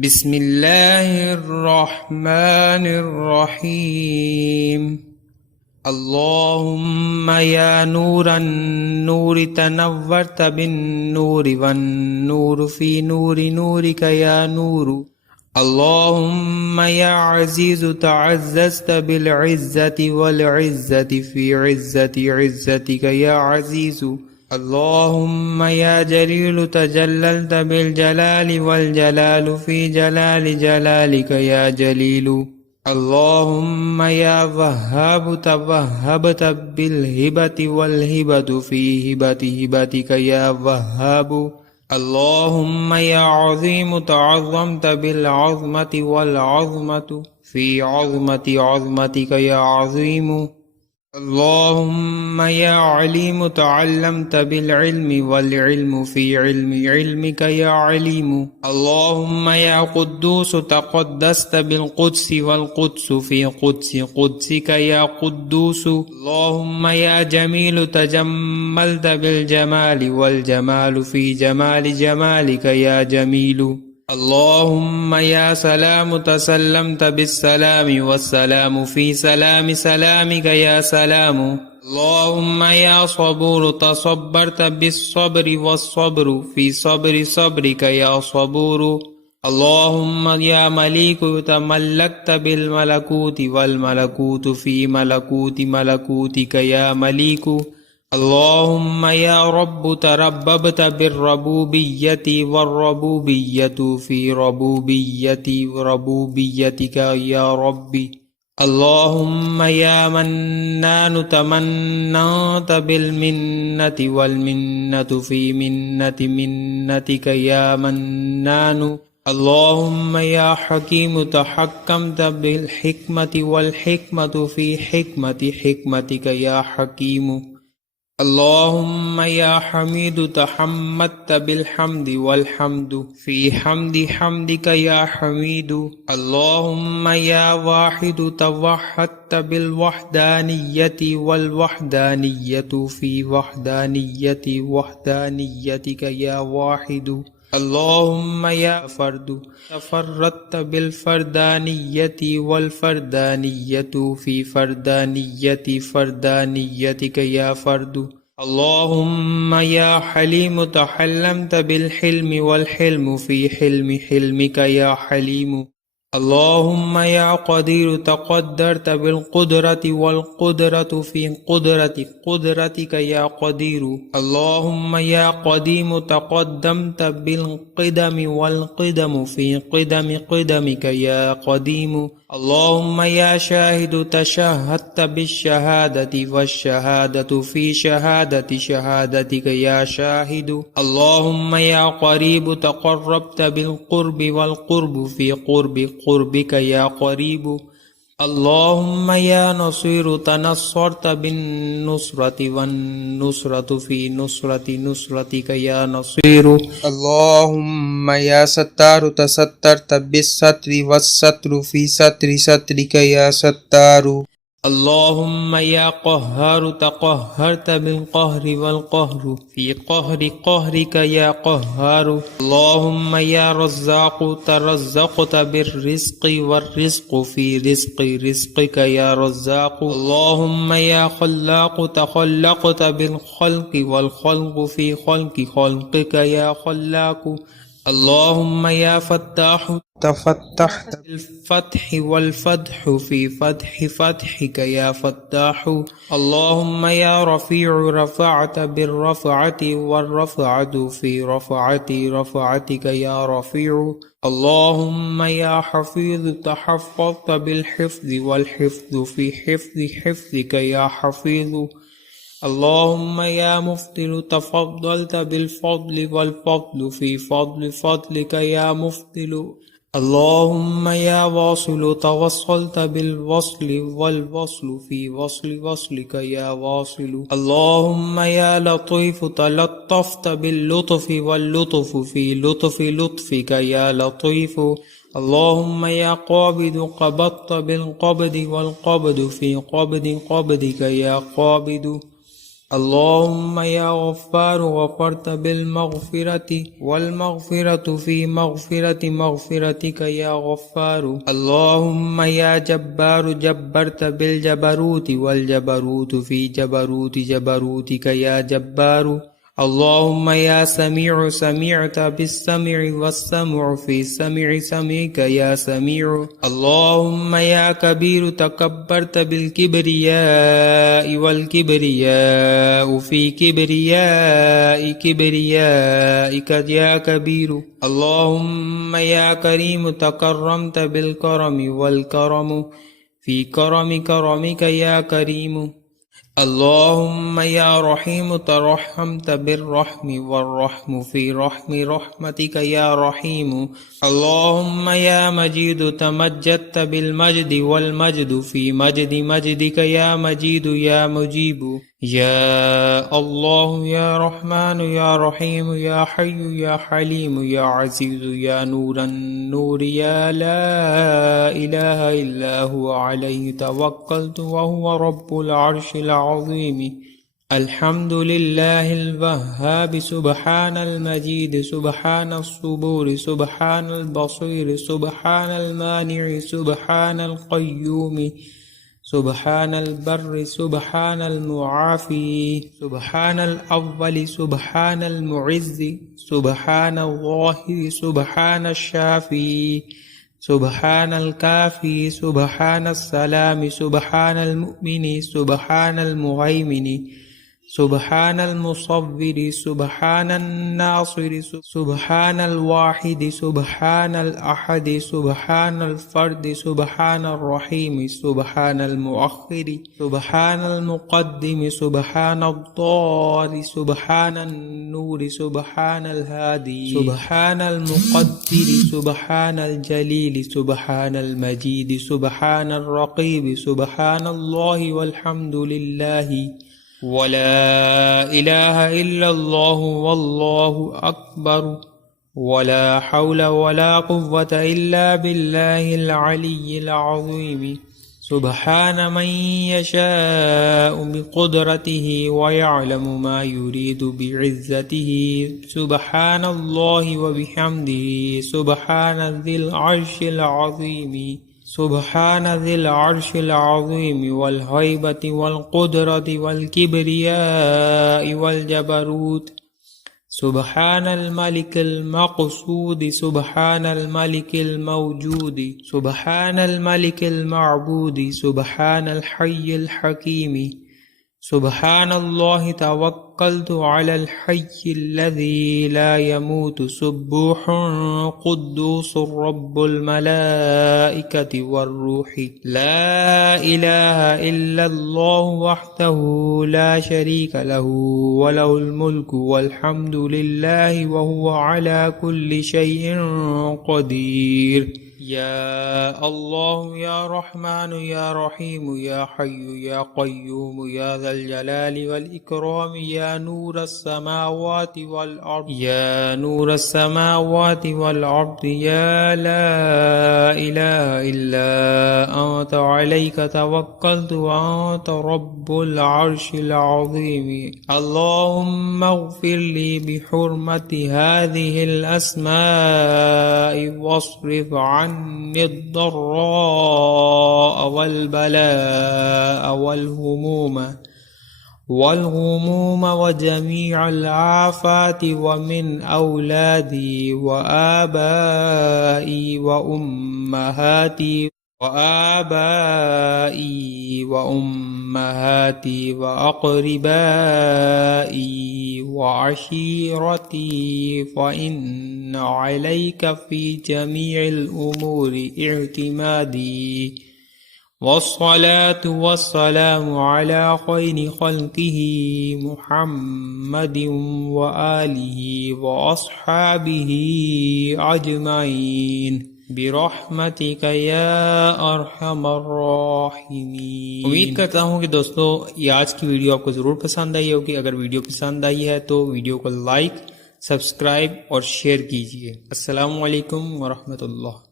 बिस्मिल्लाहिर्रहमानिर्रहीम। अल्लाहुम्मा या नूरन नूरि तनव्वरत बिन नूरि वन नूरु फी नूरि नूरिका या नूरु। अल्लाहुम्मा या अज़ीज़ु तअज़्ज़ज़त बिल इज़्ज़ति वल इज़्ज़ति फी इज़्ज़ति इज़्ज़तिका या अज़ीज़ु। अल्लाहुम्मा या जलीलु तजल्लल्त बिल जलालि वल जलालु फी जलालि जलालिका या जलीलु। अल्लाहुम्मा या वह्हाबु तवह्हबत बिल हिबति वल हिबतु फी हिबति हिबतिका या वह्हाबु। अल्लाहुम्मा या अज़ीमु तअज़्ज़मत बिल अज़्मति वल अज़्मतु फी अज़्मति अज़्मतिका या अज़ीमु। अल्लाहुम्मा या अलीमु तअल्लमत बिल इल्मि वल इल्मु फी इल्मि इल्मिका या अलीमु। अल्लाहुम्मा या कुद्दूसु तक़द्दस्त बिल क़ुद्सी वल क़ुद्सु फी क़ुद्सी क़ुद्सिका या कुद्दूसु। अल्लाहुम्मा या जमीलु तजम्मलत बिल जमालि वल जमालु फी जमालि जमालिका या जमीलु। अल्लाहुम्मा या सलामु तसल्लमत बिस्सलामि वस्सलामु फी सलामि सलामिका या सलामु। अल्लाहुम्मा या सबूरु तसब्बरत बिस्सब्रि वस्सब्रु फी सब्रि सब्रिका या सबूरु। अल्लाहुम्मा या मलीकु तमल्लकत बिल मलकूति वल मलकूतु फी मलकूति मलकूतिका या मलीकु। अल्लाहुम्मा या रब्बु तरब्बबत बिर्रबूबिय्यति वर्रबूबिय्यतु फी रबूबिय्यति रबूबिय्यतिका या रब्बी। अल्लाहुम्मा या मन्नानु तमन्नत बिल मिन्नति वल मिन्नतु फी मिन्नति मिन्नतिका या मन्नानु। अल्लाहुम्मा या हकीमु तहक्कमत बिल हिक्मति वल हिक्मतु फी हिक्मति हिक्मतिका या हकीमु। अल्लाहुम्मा या हमीदु तहम्मदत बिल हम्दि वल हम्दु फी हम्दि हम्दिका या हमीदु। अल्लाहुम्मा या वाहिदु तवहदत बिल वहदानियति वल वहदानियतु फी वहदानियति वहदानियतिका या वाहिदु। अल्लाहुम्मा या फर्दु तफर्रदत बिल फरदानियति वल फरदानियतु फी फरदानियति फरदानियतिका या फर्दु। अल्लाहुम्मा या हलीमु तहल्लमत बिल हिल्मि वल हिल्मु फी हिल्मि हिल्मिका या हलीमु। अल्लाहुम्मा या क़दीरु तक़द्दरत बिल क़ुदरति वल क़ुदरतु फी क़ुदरति क़ुदरतिका या क़दीरु। अल्लाहुम्मा या क़दीमु तक़द्दमत बिल क़िदमि वल क़िदमु फी क़िदमि क़िदमिका या क़दीमु। अल्लाहुम्मा या शाहिदु तशहदत बिश्शहादति वश्शहादतु फी शहादति शहादतिका या शाहिदु। अल्लाहुम्मा या क़रीबु तक़र्रबत बिल क़ुर्बि वल क़ुर्बु फी क़ुर्बि क़ुर्बिका या क़रीबु। अल्लाहुम्मा या नसीरु तनस्सरत बिन नुसरति वन नुसरतु फी नुसरति नुसरतिका या नसीरु। अल्लाहुम्मा या सत्तारु तसत्तरत बिस्सत्रि वस्सत्रु फी सत्रि सत्रिका या सत्तारु। अल्लाहुम्मा या क़ह्हारु तक़ह्हरत बिल क़हरि वल क़हरु फी क़हरि क़हरिका या क़ह्हारु। अल्लाहुम्मा या रज़्ज़ाक़ु तरज़्ज़क़त बिर्रिज़्क़ि वर्रिज़्क़ु फी रिज़्क़ि रिज़्क़िका या रज़्ज़ाक़ु। अल्लाहुम्मा या ख़ल्लाक़ु तख़ल्लक़त बिल ख़ल्क़ि वल ख़ल्क़ु फी ख़ल्क़ि ख़ल्क़िका या ख़ल्लाक़ु। अल्लाहुम्मा या फ़त्ताहु तफ़त्तहत बिल फ़त्हि वल फ़त्हु फी फ़त्हि फ़त्हिका या फ़त्ताहु। अल्लाहुम्मा या रफ़ीअु रफ़अत बिर रफ़अति वल रफ़अतु फी रफ़अति रफ़अतिका या रफ़ीअु। अल्लाहुम्मा या हफ़ीज़ु तहफ़्फ़ज़त बिल हिफ़्ज़ि वल हिफ़्ज़ु फी हिफ़्ज़ि हिफ़्ज़िका या हफ़ीज़ु। अल्लाहुम्मा या मुफ़्तिलु तफ़द्दलत बिल फ़द्लि वल फ़द्लु फी फ़द्लि फ़द्लिका या मुफ़्तिलु। अल्लाहुम्मा या वासिलु तवस्सलत बिल वस्लि वल वस्लु फी वस्लि वस्लिका या वासिलु। अल्लाहुम्मा या लतीफ़ु तलत्तफ़त बिल लुत्फ़ि वल लुत्फ़ु फी लुत्फ़ि लुत्फ़िका या लतीफ़ु। अल्लाहुम्मा या क़ाबिदु क़बज़त बिल क़ब्दि वल क़ब्दु फी क़ब्दि क़ब्दिका या क़ाबिदु। اللهم يا غفار غفرت بالمغفرة والمغفرة في مغفرة مغفرتك يا غفار. اللهم يا جبار جبرت بالجبروت والجبروت في جبروت جبروتك يا جبار. اللهم يا سميع سمعت بالسمع والسمع في سمع سمعك يا سميع. اللهم يا كبير تكبرت بالكبرياء والكبرياء في كبرياء كبريائك يا كبير. اللهم يا كريم تكرمت بالكرم والكرم في كرم كرمك يا كريم. اللهم يا رحيم ترحمت بالرحم والرحم في رحم رحمتك يا رحيم. اللهم يا مجيد تمجدت بالمجد والمجد في مجد مجدك يا مجيد يا مجيب. يا الله يا رحمن يا رحيم يا حي يا حليم يا عزيز يا نور النور يا لا إله إلا هو عليه توكلت وهو رب العرش العظيم. الحمد لله الوهاب سبحان المجيد سبحان الصبور سبحان البصير سبحان المانع سبحان القيوم سبحان البر سبحان المعافي سبحان الأول سبحان المعز سبحان الظاهر سبحان الشافي سبحان الكافي سبحان السلام سبحان المؤمن سبحان المهيمن سبحان المصور سبحان الناصر سبحان الواحد سبحان الأحد سبحان الفرد سبحان الرحيم سبحان المؤخر سبحان المقدم سبحان الضار سبحان النور سبحان الهادي سبحان المقدر سبحان الجليل سبحان المجيد سبحان الرقيب سبحان الله والحمد لله ولا إله إلا الله والله أكبر ولا حول ولا قوة إلا بالله العلي العظيم. سبحان من يشاء بقدرته ويعلم ما يريد بعزته. سبحان الله وبحمده سبحان ذي العرش العظيم. سبحان ذي العرش العظيم والهيبة والقدرة والكبرياء والجبروت. سبحان الملك المقصود سبحان الملك الموجود سبحان الملك المعبود سبحان الحي الحكيم. سبحان الله توكلت على الحي الذي لا يموت سبوح قدوس رب الملائكة والروح. لا إله إلا الله وحده لا شريك له وله الملك والحمد لله وهو على كل شيء قدير. يا الله يا رحمن يا رحيم يا حي يا قيوم يا ذا الجلال والإكرام يا نور السماوات والأرض يا نور السماوات والأرض يا لا إله إلا أنت عليك توكلت وأنت رب العرش العظيم. اللهم اغفر لي بحرمة هذه الأسماء واصرف عني الضراء والبلاء والهموم وجميع الآفات ومن أولادي وآبائي وأمهاتي وأقربائي وعشيرتي فإن عليك في جميع الأمور اعتمادي. والصلاة والسلام على خير خلقه محمد وآله وأصحابه أجمعين برحمتك या अरहमर राहिमीन। उम्मीद करता हूँ कि दोस्तों ये आज की वीडियो आपको ज़रूर पसंद आई होगी। अगर वीडियो पसंद आई है तो वीडियो को लाइक, सब्सक्राइब और शेयर कीजिए। अस्सलामु अलैकुम वरहमतुल्लाह।